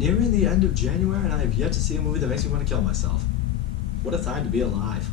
Nearing the end of January, and I have yet to see a movie that makes me want to kill myself. What a time to be alive.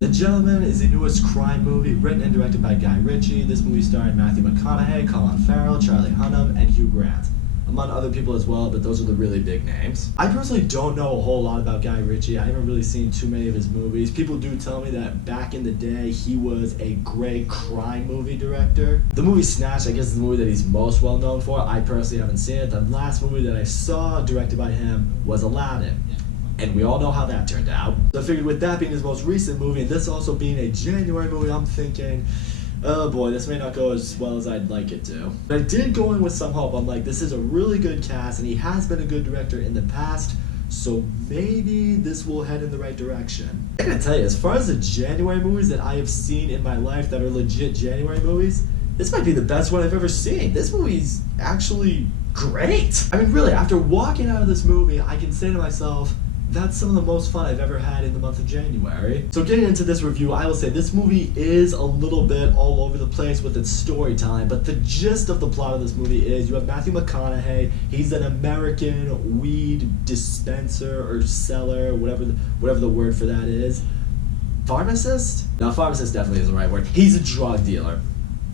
The Gentleman is the newest crime movie written and directed by Guy Ritchie. This movie starring Matthew McConaughey, Colin Farrell, Charlie Hunnam, and Hugh Grant. Among other people as well, but those are the really big names. I personally don't know a whole lot about Guy Ritchie. I haven't really seen too many of his movies. People do tell me that back in the day, he was a great crime movie director. The movie Snatch, I guess, is the movie that he's most well known for. I personally haven't seen it. The last movie that I saw directed by him was Aladdin. And we all know how that turned out. So I figured with that being his most recent movie, and this also being a January movie, I'm thinking, oh boy, this may not go as well as I'd like it to. But I did go in with some hope. I'm like, this is a really good cast, and he has been a good director in the past, so maybe this will head in the right direction. I gotta tell you, as far as the January movies that I have seen in my life that are legit January movies, this might be the best one I've ever seen. This movie's actually great. I mean, really, after walking out of this movie, I can say to myself, that's some of the most fun I've ever had in the month of January. So getting into this review, I will say this movie is a little bit all over the place with its storytelling, but the gist of the plot of this movie is you have Matthew McConaughey. He's an American weed dispenser or seller, whatever the word for that is. Pharmacist? No, pharmacist definitely is the right word. He's a drug dealer.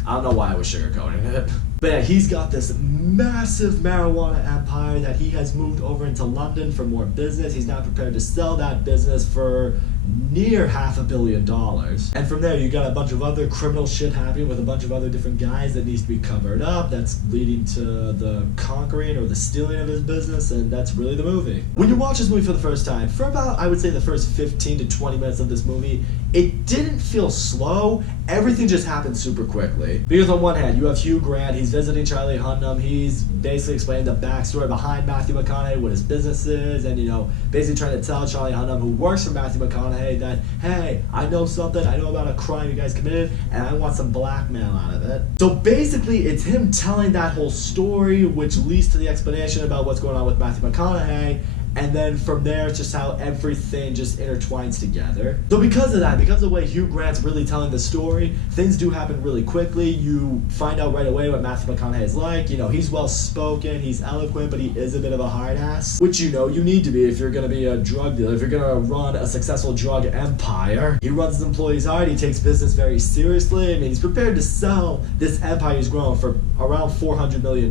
I don't know why I was sugarcoating it. But yeah, he's got this massive marijuana empire that he has moved over into London for more business. He's now prepared to sell that business for near $500 million. And from there, you got a bunch of other criminal shit happening with a bunch of other different guys that needs to be covered up. That's leading to the conquering or the stealing of his business, and that's really the movie. When you watch this movie for the first time, for about, I would say, the first 15 to 20 minutes of this movie, it didn't feel slow. Everything just happened super quickly. Because on one hand, you have Hugh Grant. He's visiting Charlie Hunnam. He's basically explaining the backstory behind Matthew McConaughey, what his business is, and, basically trying to tell Charlie Hunnam, who works for Matthew McConaughey, that, hey, I know something, I know about a crime you guys committed, and I want some blackmail out of it. So basically, it's him telling that whole story, which leads to the explanation about what's going on with Matthew McConaughey, and then from there, it's just how everything just intertwines together. So because of that, because of the way Hugh Grant's really telling the story, things do happen really quickly. You find out right away what Matthew McConaughey is like. He's well-spoken, he's eloquent, but he is a bit of a hard ass, which you need to be if you're going to be a drug dealer, if you're going to run a successful drug empire. He runs his employees hard, he takes business very seriously. I mean, he's prepared to sell this empire he's grown for around $400 million.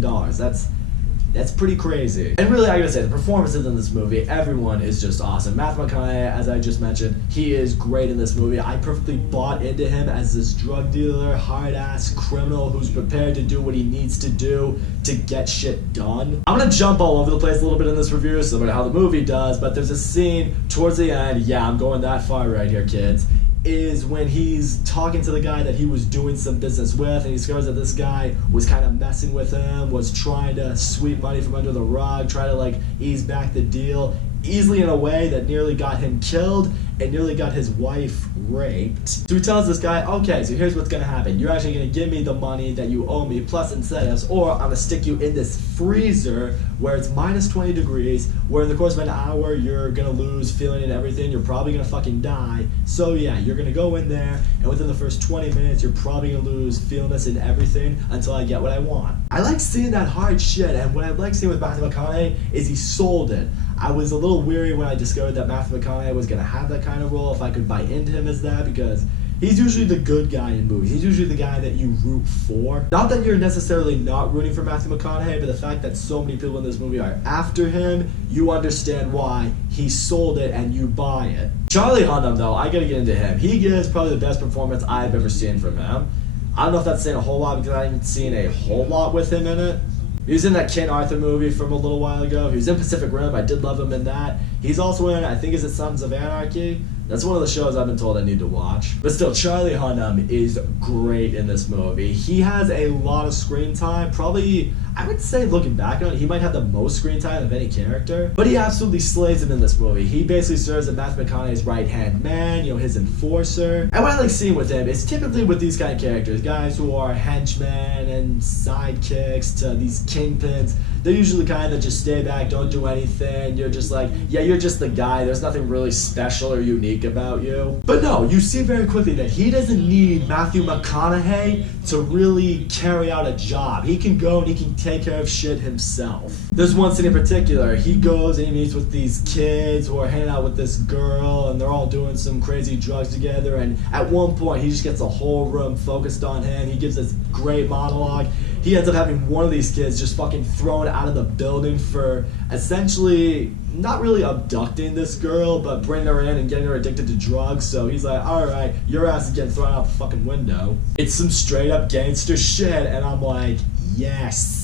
That's pretty crazy. And really, I gotta say, the performances in this movie, everyone is just awesome. Matthew McConaughey, as I just mentioned, he is great in this movie. I perfectly bought into him as this drug dealer, hard-ass criminal who's prepared to do what he needs to do to get shit done. I'm gonna jump all over the place a little bit in this review, similar to how the movie does, but there's a scene towards the end, yeah, I'm going that far right here, kids, is when he's talking to the guy that he was doing some business with, and he discovers that this guy was kind of messing with him, was trying to sweep money from under the rug, try to ease back the deal, easily in a way that nearly got him killed and nearly got his wife raped. So he tells this guy, okay, so here's what's gonna happen. You're actually gonna give me the money that you owe me plus incentives, or I'm gonna stick you in this freezer where it's minus 20 degrees, where in the course of an hour you're gonna lose feeling and everything, you're probably gonna fucking die. So yeah, you're gonna go in there, and within the first 20 minutes you're probably gonna lose feelness and everything until I get what I want. I like seeing that hard shit, and what I like seeing with Matthew McConaughey is he sold it. I was a little weary when I discovered that Matthew McConaughey was going to have that kind of role, if I could buy into him as that, because he's usually the good guy in movies. He's usually the guy that you root for. Not that you're necessarily not rooting for Matthew McConaughey, but the fact that so many people in this movie are after him, you understand why he sold it and you buy it. Charlie Hunnam, though, I gotta get into him. He gives probably the best performance I've ever seen from him. I don't know if that's saying a whole lot because I haven't seen a whole lot with him in it. He was in that King Arthur movie from a little while ago. He was in Pacific Rim. I did love him in that. He's also in, I think, is it Sons of Anarchy? That's one of the shows I've been told I need to watch. But still, Charlie Hunnam is great in this movie. He has a lot of screen time. Probably, I would say, looking back on it, he might have the most screen time of any character. But he absolutely slays him in this movie. He basically serves as Matthew McConaughey's right-hand man, his enforcer. And what I like seeing with him is typically with these kind of characters, guys who are henchmen and sidekicks to these kingpins, they're usually the kind that just stay back, don't do anything. You're just like, yeah, you're just the guy. There's nothing really special or unique about you. But no, you see very quickly that he doesn't need Matthew McConaughey to really carry out a job. He can go and he can take care of shit himself. There's one scene in particular. He goes and he meets with these kids who are hanging out with this girl, and they're all doing some crazy drugs together, and at one point he just gets the whole room focused on him. He gives this great monologue. He ends up having one of these kids just fucking thrown out of the building for essentially not really abducting this girl, but bringing her in and getting her addicted to drugs. So he's like, alright, your ass is getting thrown out the fucking window. It's some straight up gangster shit, and I'm like, yes,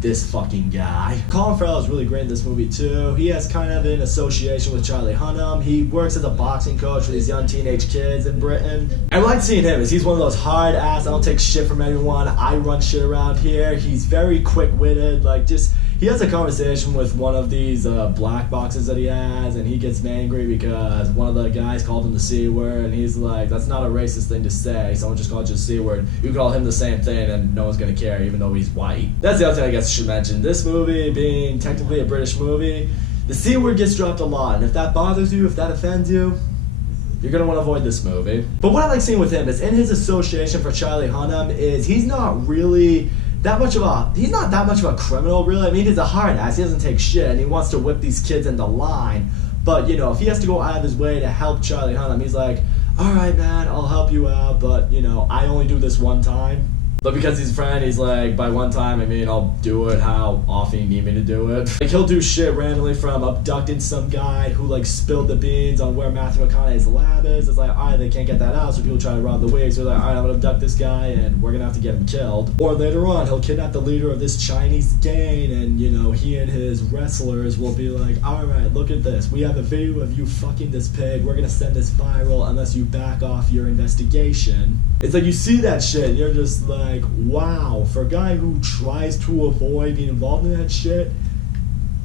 this fucking guy. Colin Farrell is really great in this movie too. He has kind of an association with Charlie Hunnam. He works as a boxing coach for these young teenage kids in Britain. I like seeing him, as he's one of those hard ass, I don't take shit from anyone, I run shit around here. He's very quick-witted, like just, he has a conversation with one of these black boxes that he has, and he gets angry because one of the guys called him the C word, and he's like, that's not a racist thing to say. Someone just called you the C word. You call him the same thing and no one's gonna care, even though he's white. That's the other thing I guess I should mention. This movie being technically a British movie, the C word gets dropped a lot, and if that bothers you, if that offends you, you're gonna want to avoid this movie. But what I like seeing with him is in his association for Charlie Hunnam is he's not really he's not that much of a criminal, really. I mean, he's a hard ass, he doesn't take shit, and he wants to whip these kids into line. But, you know, if he has to go out of his way to help Charlie Hunnam, he's like, alright man, I'll help you out, but, you know, I only do this one time. But because he's a friend, he's like, by one time, I mean, I'll do it how often you need me to do it. Like, he'll do shit randomly from abducting some guy who, like, spilled the beans on where Matthew McConaughey's lab is. It's like, alright, they can't get that out, so people try to rob the wig. So they're like, alright, I'm gonna abduct this guy, and we're gonna have to get him killed. Or later on, he'll kidnap the leader of this Chinese gang, and, you know, he and his wrestlers will be like, alright, look at this. We have a video of you fucking this pig. We're gonna send this viral unless you back off your investigation. It's like, you see that shit, and you're just like, wow, for a guy who tries to avoid being involved in that shit,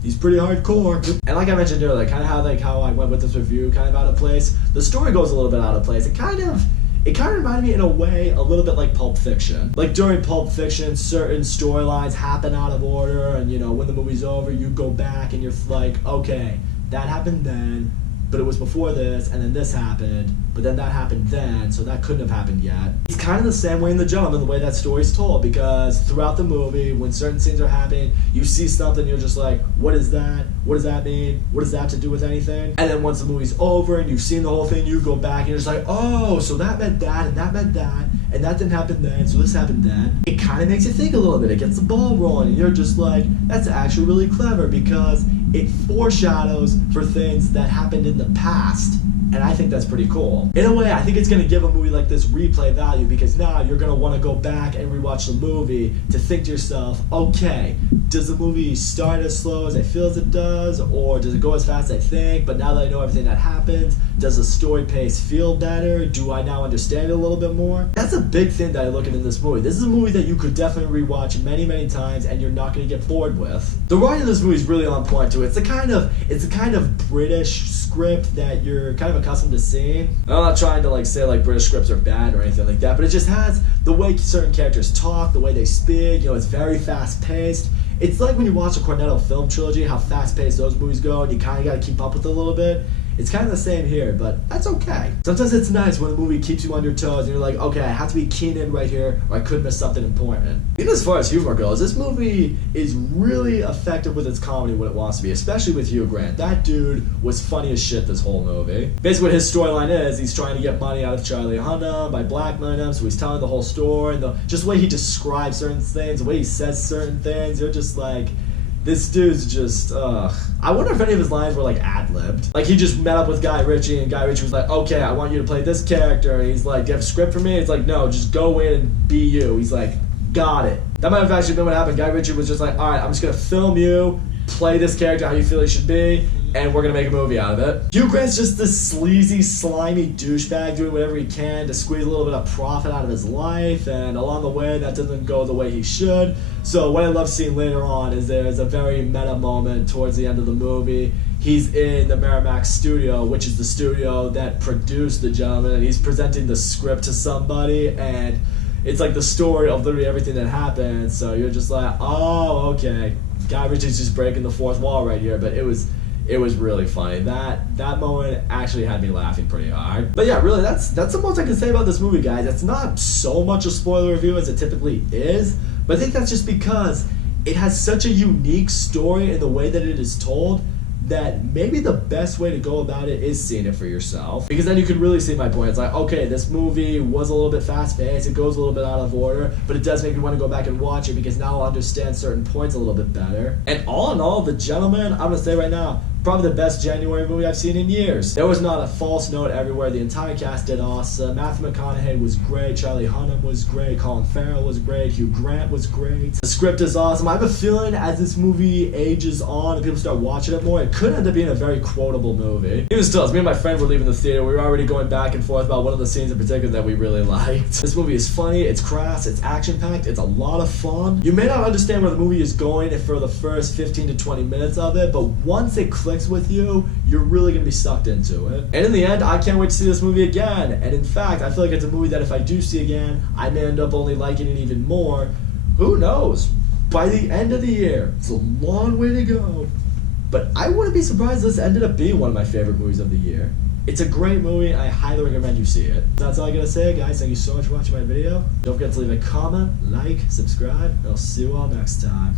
he's pretty hardcore. And like I mentioned earlier, kind of how I went with this review, kind of out of place. The story goes a little bit out of place. It kind of reminded me in a way a little bit like Pulp Fiction. Like during Pulp Fiction, certain storylines happen out of order, and you know, when the movie's over, you go back and you're like, okay, that happened then, but it was before this, and then this happened, but then that happened then, so that couldn't have happened yet. It's kind of the same way in The Gentleman, the way that story's told, because throughout the movie, when certain scenes are happening, you see something, you're just like, what is that? What does that mean? What does that have to do with anything? And then once the movie's over and you've seen the whole thing, you go back and you're just like, oh, so that meant that, and that meant that, and that didn't happen then, so this happened then. It kind of makes you think a little bit. It gets the ball rolling, and you're just like, that's actually really clever, because it foreshadows for things that happened in the past, and I think that's pretty cool. In a way, I think it's going to give a movie like this replay value, because now you're going to want to go back and rewatch the movie to think to yourself, okay, does the movie start as slow as I feel as it does, or does it go as fast as I think, but now that I know everything that happens, does the story pace feel better? Do I now understand it a little bit more? That's a big thing that I look at in this movie. This is a movie that you could definitely rewatch many, many times, and you're not going to get bored with. The writing of this movie is really on point too. It's a kind of British script that you're kind of accustomed to seeing. I'm not trying to say British scripts are bad or anything like that, but it just has the way certain characters talk, the way they speak, you know, it's very fast paced. It's like when you watch a Cornetto film trilogy, how fast paced those movies go, and you kind of got to keep up with it a little bit. It's kind of the same here, but that's okay. Sometimes it's nice when a movie keeps you on your toes and you're like, okay, I have to be keen in right here or I could miss something important. Even as far as humor goes, this movie is really effective with its comedy when it wants to be, especially with Hugh Grant. That dude was funny as shit this whole movie. Basically what his storyline is, he's trying to get money out of Charlie Hunnam by blackmailing him, so he's telling the whole story, and just the way he describes certain things, the way he says certain things, you're just like, this dude's just, I wonder if any of his lines were ad-libbed. He just met up with Guy Ritchie, and Guy Ritchie was like, okay, I want you to play this character, and he's like, do you have a script for me? It's like, no, just go in and be you. He's like, got it. That might have actually been what happened. Guy Ritchie was just like, alright, I'm just gonna film you, play this character how you feel he should be, and we're gonna make a movie out of it. Hugh Grant's just this sleazy, slimy douchebag doing whatever he can to squeeze a little bit of profit out of his life, and along the way, that doesn't go the way he should. So what I love seeing later on is there's a very meta moment towards the end of the movie. He's in the Merrimack studio, which is the studio that produced The Gentleman, and he's presenting the script to somebody, and it's the story of literally everything that happened, so you're just like, oh, okay. Guy Ritchie's just breaking the fourth wall right here, but it was really funny. That moment actually had me laughing pretty hard. But yeah, really, that's the most I can say about this movie, guys. It's not so much a spoiler review as it typically is, but I think that's just because it has such a unique story in the way that it is told that maybe the best way to go about it is seeing it for yourself, because then you can really see my point. It's like, okay, this movie was a little bit fast-paced, it goes a little bit out of order, but it does make me want to go back and watch it because now I'll understand certain points a little bit better. And all in all, The Gentleman, I'm gonna say right now, probably the best January movie I've seen in years. There was not a false note everywhere. The entire cast did awesome. Matthew McConaughey was great. Charlie Hunnam was great. Colin Farrell was great. Hugh Grant was great. The script is awesome. I have a feeling as this movie ages on and people start watching it more, it could end up being a very quotable movie. Even still, as me and my friend were leaving the theater, we were already going back and forth about one of the scenes in particular that we really liked. This movie is funny, it's crass, it's action-packed, it's a lot of fun. You may not understand where the movie is going for the first 15 to 20 minutes of it, but once it clicks with you, you're really going to be sucked into it. And in the end, I can't wait to see this movie again. And in fact, I feel like it's a movie that if I do see again, I may end up only liking it even more. Who knows? By the end of the year. It's a long way to go. But I wouldn't be surprised if this ended up being one of my favorite movies of the year. It's a great movie. I highly recommend you see it. That's all I gotta say, guys. Thank you so much for watching my video. Don't forget to leave a comment, like, subscribe, and I'll see you all next time.